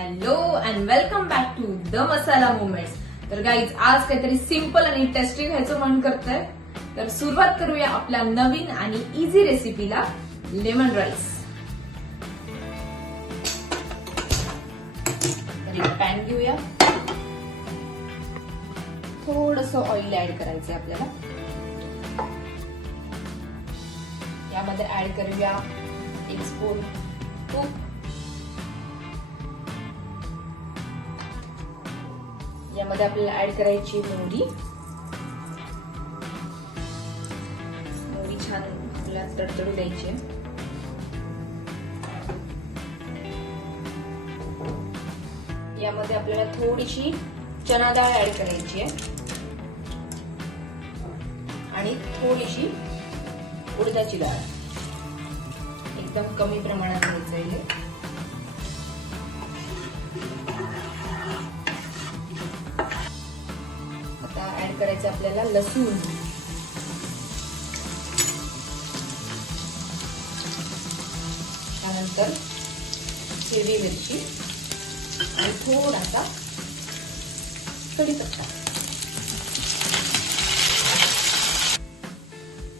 Hello and welcome back to the masala moments. तर guys आज काहीतरी सिंपल आणि टेस्टी खायचं मन करतंय, तर सुरुवात करूया आपल्या नवीन आणि इझी रेसिपीला, लेमन राईस. तर एक पॅन घेऊया, थोडंसं ऑइल ऍड करायचंय आपल्याला. यामध्ये ऍड करूया 1 स्पून तूप. यामध्ये आपल्याला ऍड करायची मोहरी. मोहरी छान आपल्याला तडतडू द्यायची. यामध्ये आपल्याला थोडीशी चना डाळ ऍड करायची आहे आणि थोडीशी उडदाची डाळ. एकदम कमी प्रमाणात घ्यायचं आहे. ऍड करायचं आपल्याला लसूण, त्यानंतर हिरवी मिरची आणि थोडासा कढीपत्ता.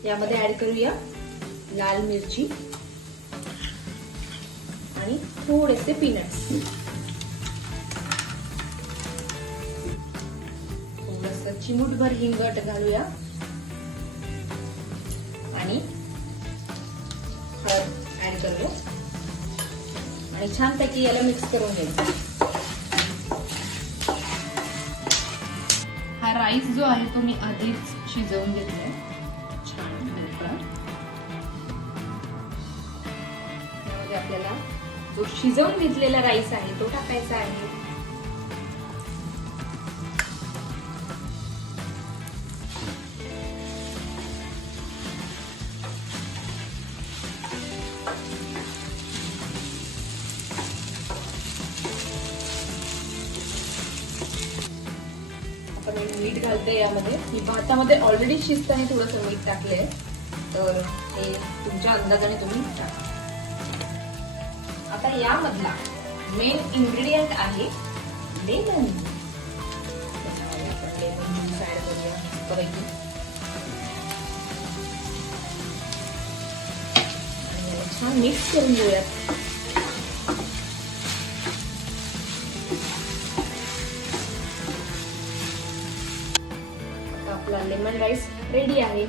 यामध्ये ऍड करूया लाल मिरची आणि थोडेसे पीनट्स. चिमूटभर हिंगट घालूया आणि हळद ऍड करूया आणि छानपैकी याला मिक्स करून घ्यायचं. हा राईस जो आहे तो मी आधीच शिजवून घेतलाय छान मोकळा. त्यामध्ये आपल्याला जो शिजवून घेतलेला राईस आहे तो टाकायचा आहे. मीठ घालते यामध्ये. मी भातामध्ये ऑलरेडी शिजताना थोडंसं मीठ टाकलंय, तर हे तुमच्या अंदाजाने तुम्ही टाका. आता यामधला मेन इन्ग्रेडियंट आहे लेमन. लेमन ज्यूस ऍड करूया बघायची आणि छान मिक्स करून घेऊयात. आपला लेमन राईस रेडी आहे.